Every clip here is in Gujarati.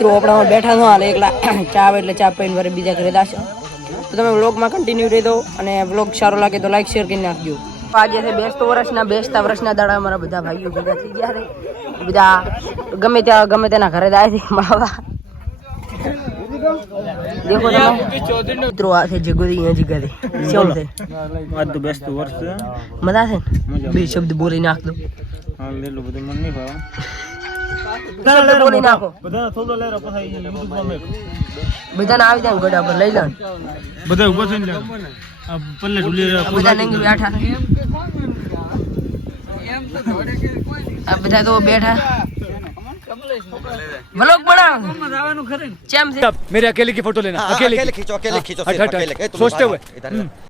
મિત્રો આપણામાં બેઠા છો હાલ એકલા. ચા આવે એટલે ચા પીને વળી બીજા ઘરે દાશો તો તમે વ્લોગમાં કન્ટિન્યુ રહી દો અને વ્લોગ સારો લાગે તો લાઈક શેર કરી નાખજો. આજે છે બેસતો વર્ષના બેસતા વર્ષના દાડા અમારા બધા ભાઈઓ ભેગા થઈ ગયા છે. બધા ગમે ત્યાં ગમે તેના ઘરે જાય છે માવા દેખો તમે. મિત્રો આ છે જગોદી અહીંયા જગ્યાથી શું છે? આજ તો બેસતું વર્ષ છે. મજા છે બે શબ્દ બોલી નાખ દો. હાલ એટલું બધું મન નહીં ભાવ. બોલી નાખો બધા થોડો લેરો પછી યુટ્યુબ માં મેક બધાને આવી જાય ને ગોડા પર લઈ લો બધા ઉભા થઈને જાઓ. આ પલ્લે ઢુલી રહ્યા બધા નહીં બેઠા આ બધા તો બેઠા વ્લોગ બનાવો ચેમ છે मेरे अकेले की फोटो लेना अकेले अकेले खींचो अकेले खींचो हट, सिर्फ हट, अकेले हट। ए, तुम सोचते भागो, हुए।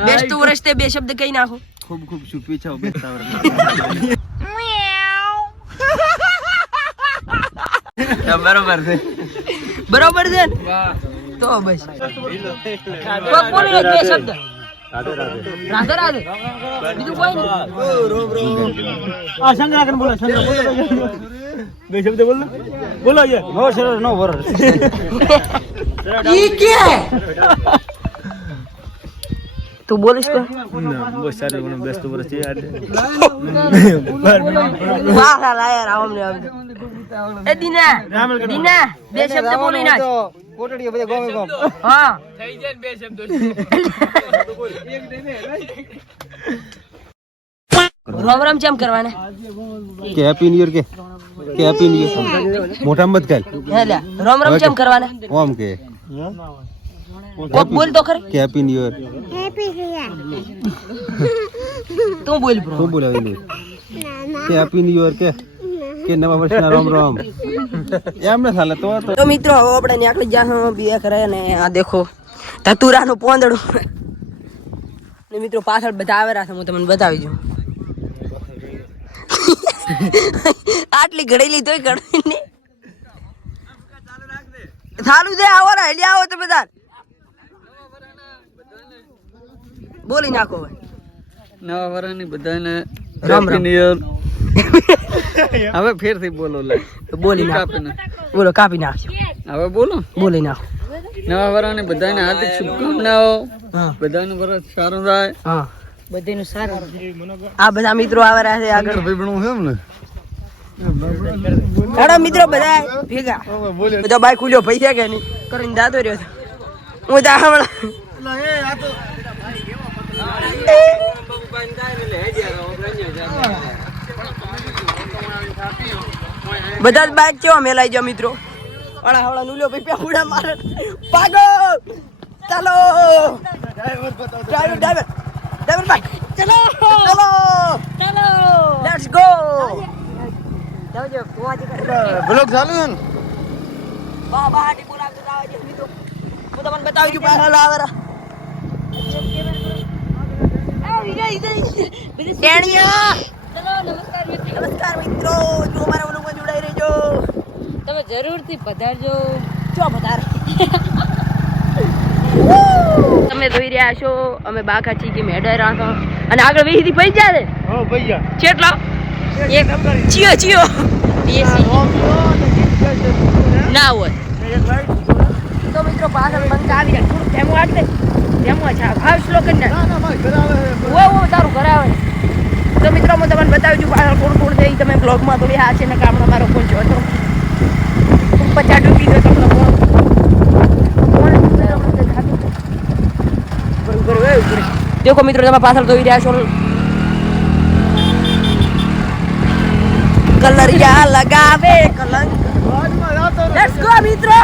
બેસ્ટ વર્ષ તે બે શબ્દ કઈ નાખો ખૂબ ખૂબ શુભેચ્છાઓ બરોબર છે બરોબર છે તો બસ બે શબ્દ બોલો બે શબ્દ બોલો બોલો નો શરર ઈ કે? તું બોલીશ કોઈ બસ સારું મને બેસતું વર્ષ છે યાર વાહ લાલા યાર આમ ને આમ એ દીના દીના બે શબ્દ બોલી નાખ. કોટડીએ બધા ગોમે ગોમ. હા. રામ રામ ચેમ કરવાના? કે હેપી ન્યુ યર કે? કે હેપી ન્યુ યર મોટા મત કાલ હે રામ રામ ચેમ કરવાના? ઓમ કે. કોક બોલ તો ખરી. યર હેપી ન્યુ યર તું બોલ બ્રો શું બોલાવેલું? કે હેપી ન્યુ યર કે? કે નવા વર્ષના રામ રામ? એમ ને સાલે તો તો તો મિત્રો હવે આપણે નીકળી જા બે કરે ને આ દેખો ધતુરાનું પોંદડું. ને મિત્રો પાછળ બધા આવેલા છે હું તમને બતાવી દઉં. આટલી ઘડેલી તોય ઘડેલી સારું છે આવો ને હેલી આવો તો બધા બોલી નાખો હવે. નવા વર્ષની બધાને રામ રામ. હવે ફેરથી બોલો લે. તો બોલી નાખો. કાપીને. બોલો કાપી નાખજો. હવે બોલો. બોલી નાખો. નવા વર્ષની બધાને હાર્દિક શુભકામનાઓ. બધાનું વરસ સારું થાય હા. બધીનું સારું. આ બધા મિત્રો આવે રહ્યા છે આગળ. હેડો મિત્રો બધા ભેગા. બધો બાઈક ખુલ્યો પૈસા કે નહીં? કરીને દાદો રહ્યો છે હું તો હમણાં બધા જ બાઈક કેવા મેલાઈ ગયા મિત્રો? હળા હળા નુલ્યો ભાઈ પ્યા ઉડા મારે. પાગો ચાલો! Driver driver. ડ્રાઈવર ભાઈ ચલો! ચલો! ચલો! લેટ્સ ગો જાવજો ગોવાજી કરે બ્લોગ ચાલુ છે ને? બા બા હાટી બોલાવતો મિત્રો. હું તમને બતાવી દઉં પાછળ આવેરા ટેણિયા નમસ્કાર મિત્રો. જો મારા વ્લોગમાં જોડાઈ રહેજો. તમે જરૂરથી પધારજો. જો પધાર. તમે જોઈ રહ્યા છો અમે બાકા ચીકી મેડાઈ રાખો. અને આગળ વીસી પૈસા જાય છે. હો ભૈયા કેટલા? એક ચિયો ચિયો ના હોય તો મિત્રો પાછળ બંધ આવી જાય થોડું ધેમું આવી દે ધેમું છે ભાવ શ્લોક જ ના ઓ ઓ તારું ઘર આવે તો મિત્રો હું તમને બતાવી છું પાછળ કોણ કોણ થઈ તમે બ્લોગમાં તો આ છે ને કામનો મારો ફોન જો તો પચાસ ડૂબી ગયો તમને ફોન. દેખો મિત્રો તમે પાછળ જોઈ રહ્યા છો કલરિયા લગાવે કલંક લેટ્સ ગો મિત્રો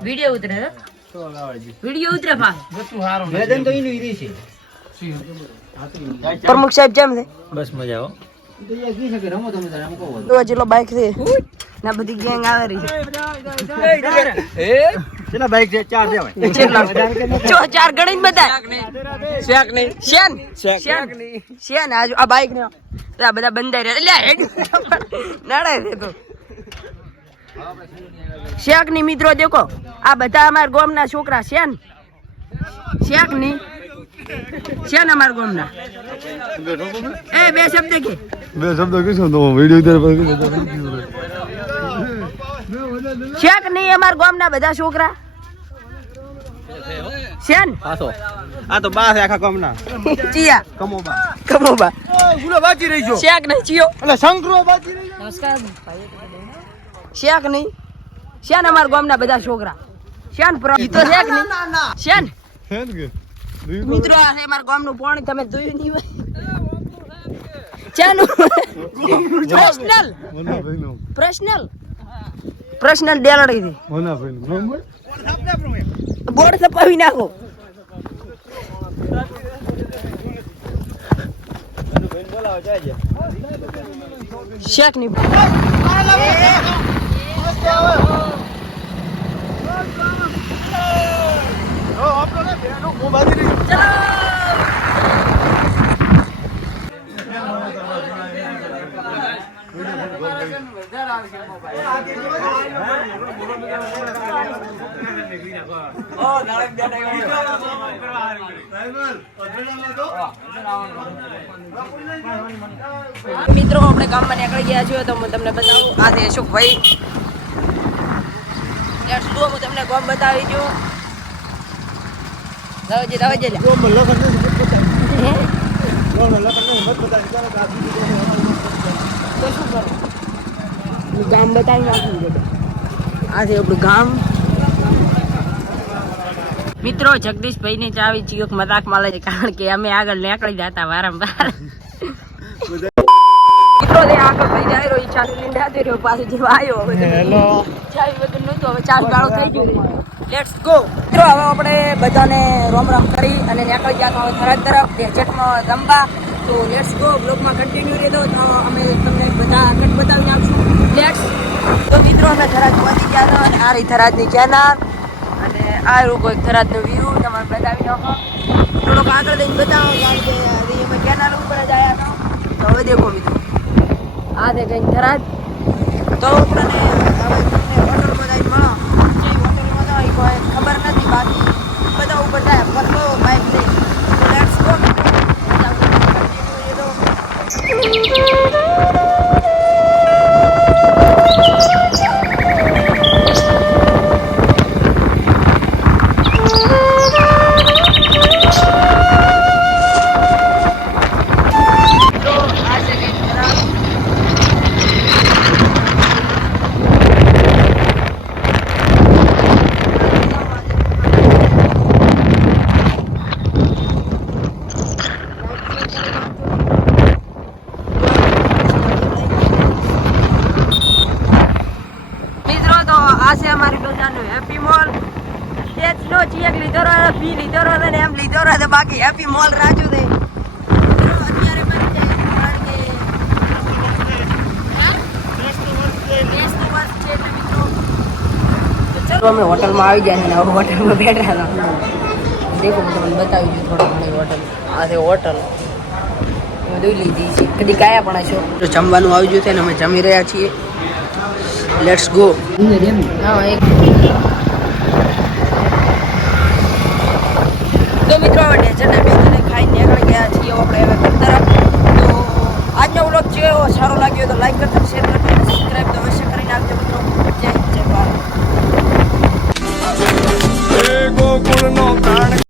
વિડિયો ઉતરે વિડિયો ઉતરે પા પ્રમુખ સાહેબ કેમ છે બસ મજા આવો તો જેટલો બાઈક છે ના બધી ગેંગ આવે રહી છે કેટલા બાઈક છે? ચાર દેવાય કેટલા જો ચાર ગણીને બધા શેક નહીં. શેન. શેન. શેન આ આ બાઈક ને આ. બધા બંધાઈ રહ્યા. એટલે હેડ. નડે દે તો. શેકની મિત્રો દેખો. આ બધા અમારા ગોમના છોકરા શેન. શેકની છે ને અમારા ગોમના. એ બે શબ્દ કે. બે શબ્દ કીધું તો વીડિયો ત્યારે છે કે નહીં અમારા ગામના બધા છોકરા? શેન? ને પાછો. આ તો બા છે આખા ગામના. ચિયા. કમો બા કમોબા ગુલો બાકી રહી છે નહીં ચિયો. એટલે શંકરો બાકી રહી નમસ્કાર. શેક નહીં. છે ને અમારા ગામના બધા છોકરા? શેન પ્રો- ઈ તો શેક નહીં. છે ને. કે? મિત્રો આ છે મારા ગામનું પાણી તમે જોયું નહીં હોય. ચાલો પર્સનલ પર્સનલ પર્સનલ ડેલડી થી બોર્ડ સપાવી નાખો. શેખની મિત્રો આપણે ગામમાં નીકળી ગયા છીએ તો હું તમને બતાવું. આ છે અશોકભાઈ. શું હું તમને ગામ બતાવી દઉં. રાવજી રાવજી લે હે? તો શું કરું? ગામ બતાવી નાખું આ છે આપણું ગામ. મિત્રો જગદીશભાઈ ની ચાવી ચિયોક મજાકમાં લે છે કારણ કે અમે આગળ નીકળી જતા વારંવાર. મિત્રો તે આગળ થઈ જાય રહ્યો ઈચ્છા લઈને જાતો રહ્યો પાછો જેવો આવ્યો હેલો. ચાવી બધું નહોતું હવે ચાર ગાળો થઈ ગયું. લેટ્સ ગો મિત્રો હવે આપણે બધાને રોમ રોમ કરી અને નીકળી ગયા હવે થરાદ તરફ. રમવા તો લેટ્સ ગો બ્લોગમાં કન્ટિન્યુ રહેતો તો અમે તમને બધા આગળ બતાવી નાખશું. લેટ્સ તો મિત્રો અમે થરાદ પહોંચી ગયા હતા. અને આ રહી થરાદની ચેનલ. અને આ કોઈ થરાદનો વ્યૂ તમારે બતાવી નાખો. થોડોક આગળ જઈને બતાવો, કારણ કે અમે કેનાલ ઉપર જ આવ્યા તો હવે દેખો મિત્રો. આ દે કંઈક થરાદ તો ઉપરને હવે તમને હોટલમાં જઈને મળો. જે હોટલમાં જાઓ એ કોઈ ખબર નથી, બાકી બધા ઉપર જાય. ફરતો બાઇક લઈ લેટ્સ ગો તો આ છે અમારી દુકાનનું હેપી મોલ એ જ નો ચિયક લીધો રહ્યો પી લીધો રહ્યો ને એમ લીધો રહ્યો બાકી હેપી મોલ રાજુ દે અત્યારે અમે હોટલમાં આવી ગયા છે ને હોટલમાં બેઠા હતા. દેખો તમને બતાવી દઉં થોડી ઘણી હોટલ. આ છે હોટલ. મેં લીધી છે. કદી કાયા પણ છો જમવાનું આવી ગયું છે ને અમે જમી રહ્યા છીએ. લેટ્સ ગો તો મિત્રો ડેઝર્ટ અમે તને ખાઈ ખાઈને નીકળી ગયા છીએ આપણે હવે ઘર તરફ. તો આજનો વ્લોગ જો એવો સારો લાગ્યો તો લાઈક કરતા શેર કરતા અને સબસ્ક્રાઈબ તો અવશ્ય કરી નાખજો મિત્રો. જય જય ભારત.